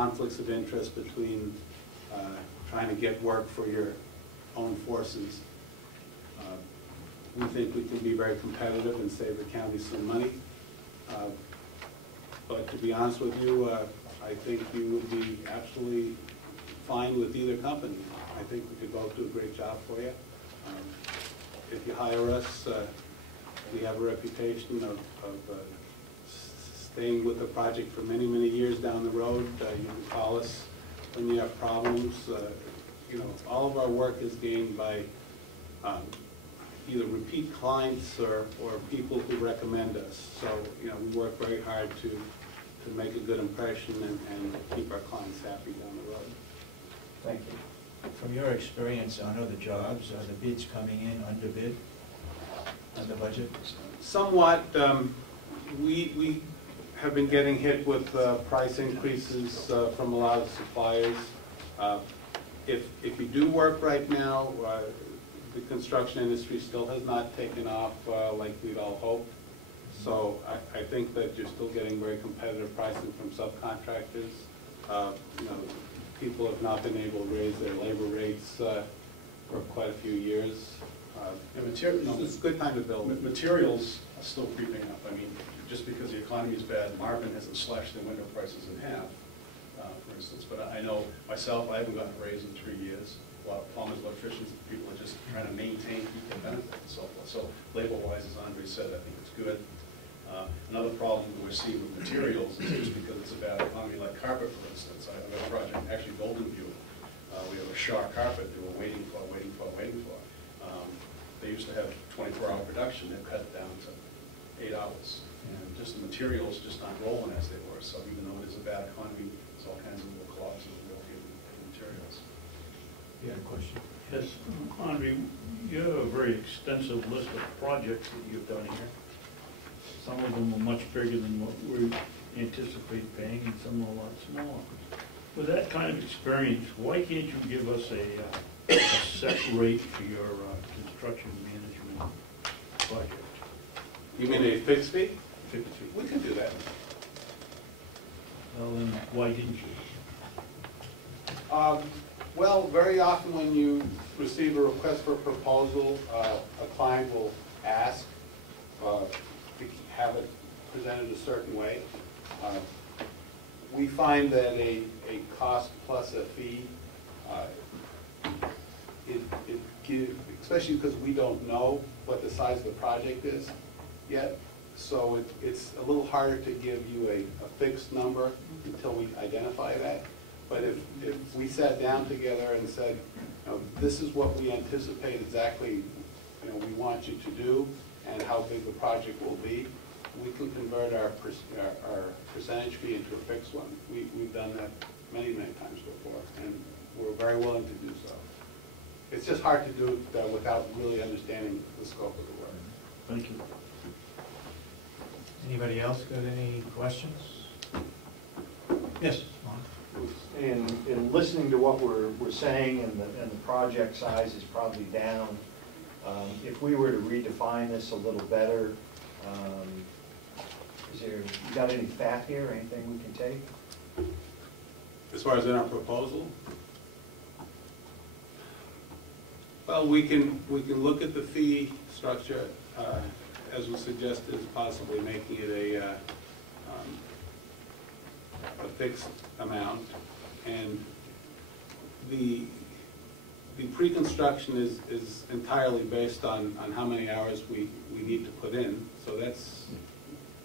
conflicts of interest between trying to get work for your own forces. We think we can be very competitive and save the county some money. But to be honest with you, I think you would be absolutely fine with either company. I think we could both do a great job for you. If you hire us, we have a reputation of staying with the project for many, many years down the road. You can call us when you have problems. You know, all of our work is gained by either repeat clients or people who recommend us. So, you know, we work very hard to make a good impression and keep our clients happy down the road. Thank you. From your experience on other jobs, are the bids coming in under bid, under budget? Somewhat. We have been getting hit with price increases from a lot of suppliers. If you do work right now, the construction industry still has not taken off like we'd all hoped. So I think that you're still getting very competitive pricing from subcontractors. You know, people have not been able to raise their labor rates for quite a few years. It's a good time to build. Materials are still creeping up. I mean, just because the economy is bad, Marvin hasn't slashed their window prices in half, for instance. But I know myself, I haven't gotten a raise in 3 years. A lot of plumbers, electricians, people are just trying to maintain, keep their benefits and so forth. So labor-wise, as Andre said, I think it's good. Another problem that we're seeing with materials is just because it's a bad economy, like carpet, for instance. I have a project, actually Golden View. We have a Shaw carpet that we're waiting for. They used to have 24-hour production. They've cut it down to 8 hours. And just the materials just aren't rolling as they were. So even though it is a bad economy, there's all kinds of little clauses built in materials. You had a question? Yes, Andre, you have a very extensive list of projects that you've done here. Some of them are much bigger than what we anticipate paying, and some are a lot smaller. With that kind of experience, why can't you give us a set rate for your construction management project? You mean a fixed fee? Fixed fee. We can do that. Well, then why didn't you? Well, very often when you receive a request for a proposal, a client will ask to have it presented a certain way. We find that a cost plus a fee, especially because we don't know what the size of the project is yet, so it's a little harder to give you a fixed number until we identify that. But if we sat down together and said, you know, this is what we anticipate exactly, you know, we want you to do and how big the project will be, we can convert our percentage fee into a fixed one. We've done that many, many times before, and we're very willing to do so. It's just hard to do it without really understanding the scope of the work. Thank you. Anybody else got any questions? Yes, Ron. In listening to what we're saying, and the project size is probably down, if we were to redefine this a little better, you got any fat here, anything we can take? As far as in our proposal? Well, we can look at the fee structure as we suggested, possibly making it a fixed amount, and the pre-construction is entirely based on how many hours we need to put in. So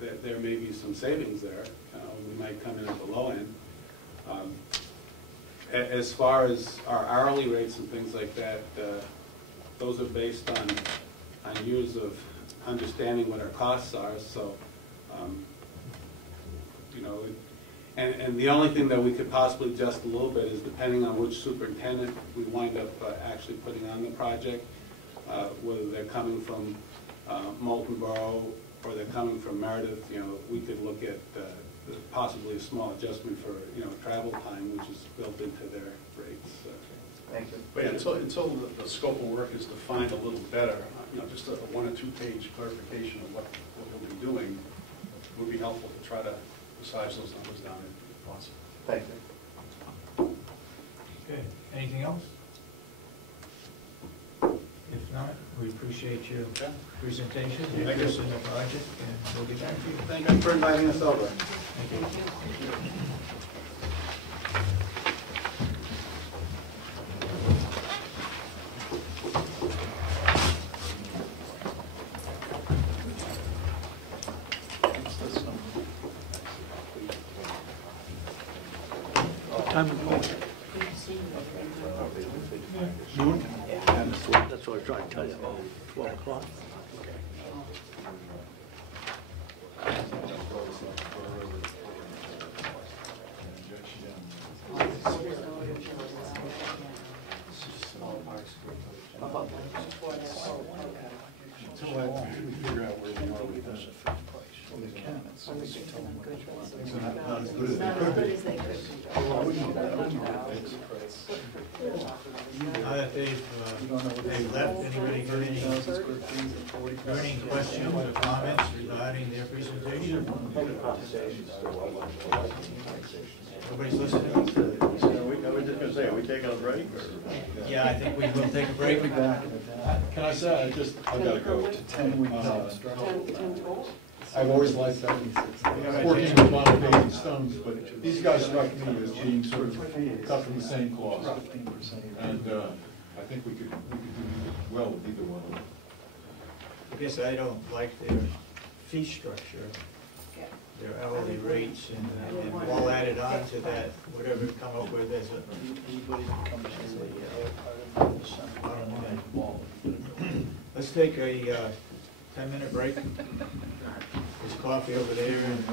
there may be some savings there. We might come in at the low end. As far as our hourly rates and things like that, those are based on years of understanding what our costs are. So, you know, and the only thing that we could possibly adjust a little bit is depending on which superintendent we wind up actually putting on the project, whether they're coming from Moulton Borough or they're coming from Meredith. You know, we could look at possibly a small adjustment for, you know, travel time, which is built into their rates. Thank you. But until the scope of work is defined a little better, you know, just a 1 or 2 page clarification of what we'll be doing would be helpful to try to massage those numbers down if possible. Thank you. Anything else? If not, we appreciate your presentation, your interest in the project, and we'll get back to you. Thank you for inviting us over. Thank you. That's what I was trying to tell you, 12 o'clock. Until we figure out where we are with this. Well, they can. Things are not as good as they could be. Now that they've left, anybody got any burning questions or comments regarding their presentation? Nobody's listening? I was just gonna say, are we taking a break, or? Yeah, I think we will take a break. Can I say, I gotta go to 10 weeks. 10 total? I've always liked that, working with Ossipee and Stones, but these guys struck me as being sort of cut from the same cloth. And I think we could do well with either one of them. I guess I don't like their fee structure, their hourly rates, and all added on to that, whatever we come up with as a bottom line. Let's take a 10-minute break. There's coffee over there and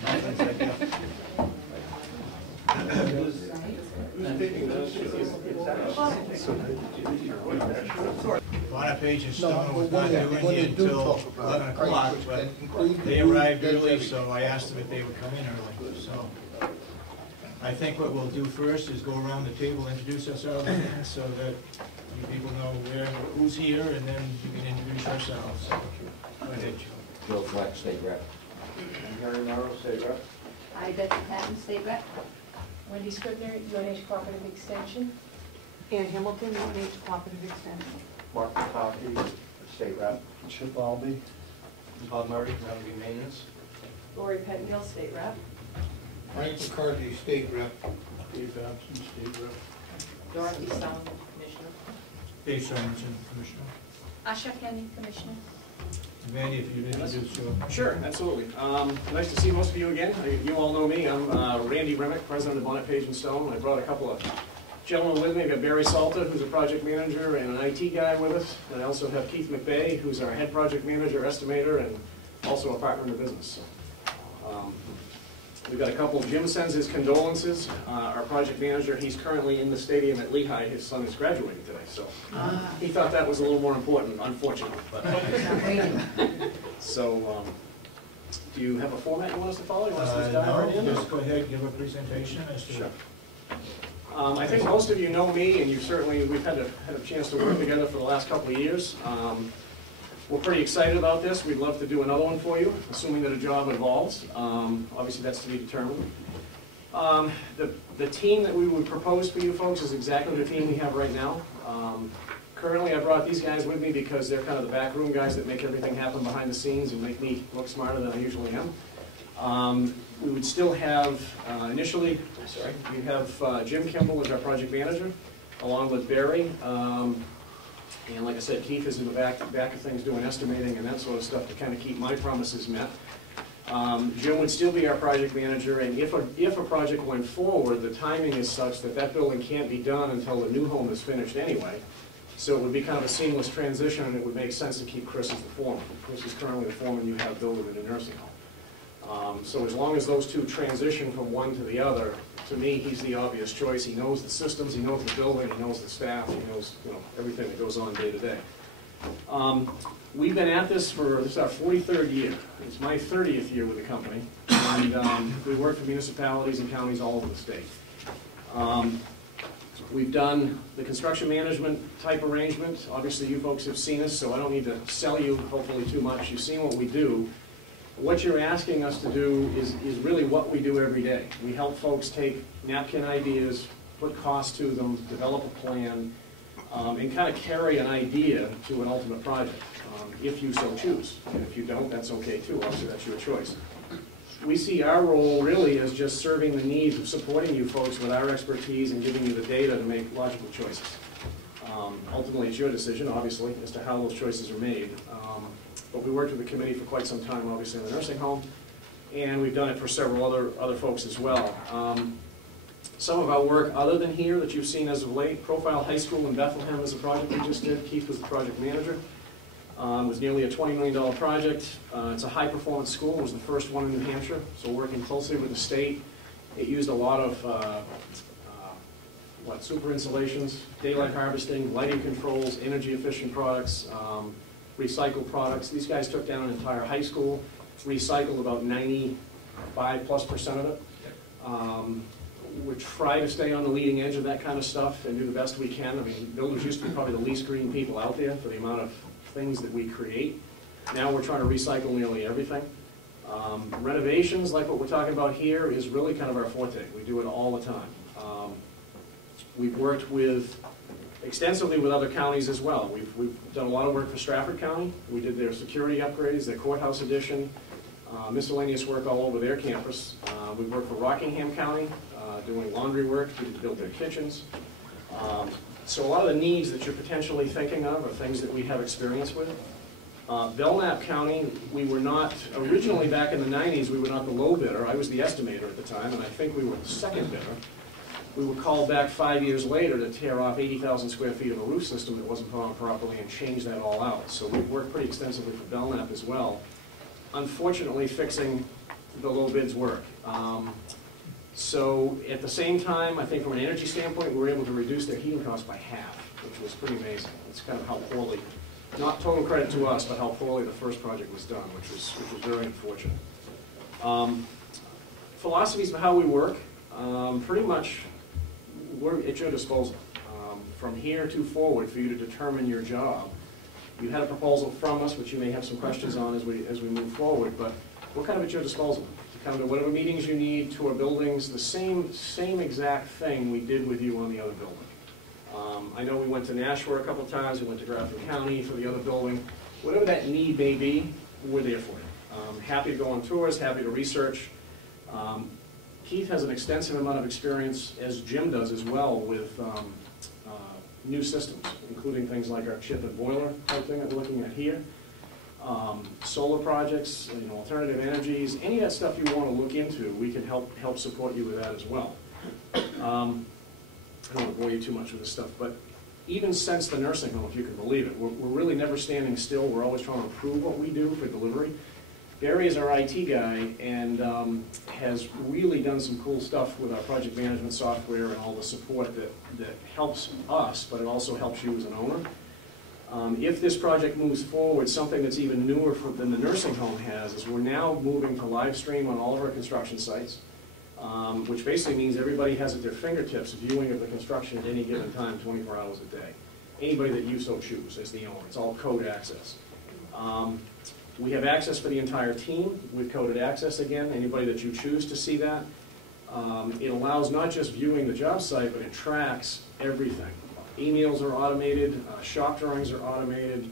things like that. Bonapage and Stone was not doing it until 11 o'clock, but they arrived early, so I asked them if they would come in early. So I think what we'll do first is go around the table, introduce ourselves, so that you people know who's here, and then you can introduce yourselves. Go ahead, Joe. Joe Fleck, State Rep. And Harry Morrow, State Rep. I, Betsy Patton, State Rep. Wendy Scribner, UNH Cooperative Extension. Ann Hamilton, UNH Cooperative Extension. Mark McConkey, State Rep. Chip Albee. Bob Murray, Revenue Maintenance. Lori Pettengill, State Rep. Frank McCarthy, State Rep. Dave Absent, State Rep. Dorothy Stone, Commissioner. Dave Sorensen, Commissioner. Asha Kenny, Commissioner. Mandy, if you'd introduce yourself. Sure, absolutely. Nice to see most of you again. You all know me. I'm Randy Remick, president of Bonapage and Stone. I brought a couple of gentlemen with me. I've got Barry Salta, who's a project manager and an IT guy with us. And I also have Keith McVeigh, who's our head project manager, estimator, and also a partner in the business. We've got a couple. Jim sends his condolences. Our project manager, he's currently in the stadium at Lehigh. His son is graduating today, so he thought that was a little more important, unfortunately. But so, do you have a format you want us to follow? You want us to dive right in? Just go ahead and give a presentation as to. Sure. I think most of you know me, and we've had a chance to work together for the last couple of years. We're pretty excited about this. We'd love to do another one for you, assuming that a job involves. Obviously, that's to be determined. The team that we would propose for you folks is exactly the team we have right now. Currently, I brought these guys with me because they're kind of the backroom guys that make everything happen behind the scenes and make me look smarter than I usually am. We would still have, we have Jim Kimball as our project manager, along with Barry. And like I said, Keith is in the back of things doing estimating and that sort of stuff to kind of keep my promises met. Jim would still be our project manager, and if a project went forward, the timing is such that that building can't be done until the new home is finished anyway. So it would be kind of a seamless transition, and it would make sense to keep Chris as the foreman. Chris is currently the foreman you have building in a nursing home. So as long as those two transition from one to the other, to me, he's the obvious choice. He knows the systems, he knows the building, he knows the staff, he knows everything that goes on day to day. We've been at this is our 43rd year. It's my 30th year with the company, and we work for municipalities and counties all over the state. We've done the construction management type arrangement. Obviously, you folks have seen us, so I don't need to sell you, hopefully, too much. You've seen what we do. What you're asking us to do is really what we do every day. We help folks take napkin ideas, put costs to them, develop a plan, and kind of carry an idea to an ultimate project, if you so choose. And if you don't, that's okay too, obviously that's your choice. We see our role really as just serving the needs of supporting you folks with our expertise and giving you the data to make logical choices. Ultimately, it's your decision, obviously, as to how those choices are made. But we worked with the committee for quite some time, obviously, in the nursing home, and we've done it for several other folks as well. Some of our work other than here that you've seen as of late, Profile High School in Bethlehem is a project we just did. Keith was the project manager. It was nearly a $20 million project. It's a high-performance school. It was the first one in New Hampshire, so working closely with the state. It used a lot of super insulations, daylight harvesting, lighting controls, energy-efficient products, recycled products. These guys took down an entire high school, recycled about 95+% of it. We try to stay on the leading edge of that kind of stuff and do the best we can. I mean, builders used to be probably the least green people out there for the amount of things that we create. Now we're trying to recycle nearly everything. Renovations, like what we're talking about here, is really kind of our forte. We do it all the time. We've worked extensively with other counties as well. We've done a lot of work for Stratford County. We did their security upgrades, their courthouse addition, miscellaneous work all over their campus. We worked for Rockingham County, doing laundry work. We built their kitchens. So a lot of the needs that you're potentially thinking of are things that we have experience with. Belknap County, we were not, originally back in the 90s, we were not the low bidder. I was the estimator at the time, and I think we were the second bidder. We were called back 5 years later to tear off 80,000 square feet of a roof system that wasn't put on properly and change that all out. So we've worked pretty extensively for Belknap as well. Unfortunately, fixing the low bids work. So at the same time, I think from an energy standpoint, we were able to reduce their heating costs by half, which was pretty amazing. It's kind of how poorly, not total credit to us, but how poorly the first project was done, which was very unfortunate. Philosophies of how we work, pretty much we're at your disposal. From here to forward for you to determine your job. You had a proposal from us, which you may have some questions on as we move forward, but we're kind of at your disposal. To come to whatever meetings you need, tour buildings, the same exact thing we did with you on the other building. I know we went to Nashua a couple times, we went to Grafton County for the other building. Whatever that need may be, we're there for you. Happy to go on tours, happy to research. Keith has an extensive amount of experience, as Jim does as well, with new systems, including things like our chip and boiler type thing that we're looking at here. Solar projects, alternative energies, any of that stuff you want to look into, we can help support you with that as well. I don't want to bore you too much with this stuff, but even since the nursing home, if you can believe it, we're really never standing still. We're always trying to improve what we do for delivery. Barry is our IT guy and has really done some cool stuff with our project management software and all the support that helps us, but it also helps you as an owner. If this project moves forward, something that's even newer than the nursing home has is we're now moving to live stream on all of our construction sites, which basically means everybody has at their fingertips viewing of the construction at any given time, 24 hours a day. Anybody that you so choose as the owner. It's all code access. We have access for the entire team with coded access again, anybody that you choose to see that. It allows not just viewing the job site, but it tracks everything. Emails are automated, shop drawings are automated.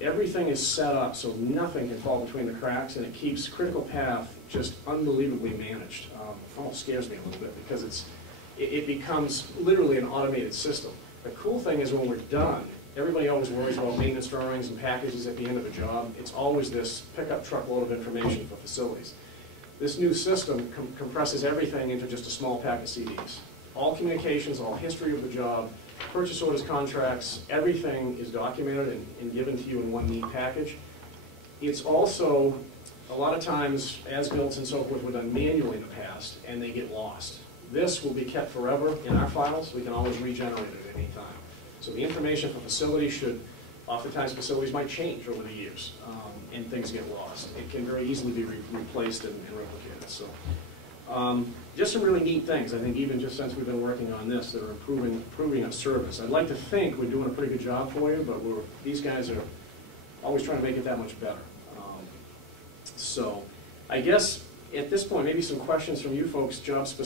Everything is set up so nothing can fall between the cracks, and it keeps critical path just unbelievably managed. It almost scares me a little bit because it becomes literally an automated system. The cool thing is when we're done, everybody always worries about maintenance drawings and packages at the end of a job. It's always this pickup truckload of information for facilities. This new system compresses everything into just a small pack of CDs. All communications, all history of the job, purchase orders, contracts, everything is documented and given to you in one neat package. It's also, a lot of times, as-built and so forth were done manually in the past, and they get lost. This will be kept forever in our files. We can always regenerate it at any time. So the information for facilities oftentimes facilities might change over the years, and things get lost. It can very easily be replaced and replicated. So just some really neat things, I think, even just since we've been working on this, that are improving our service. I'd like to think we're doing a pretty good job for you, but these guys are always trying to make it that much better. So I guess at this point, maybe some questions from you folks, job specific.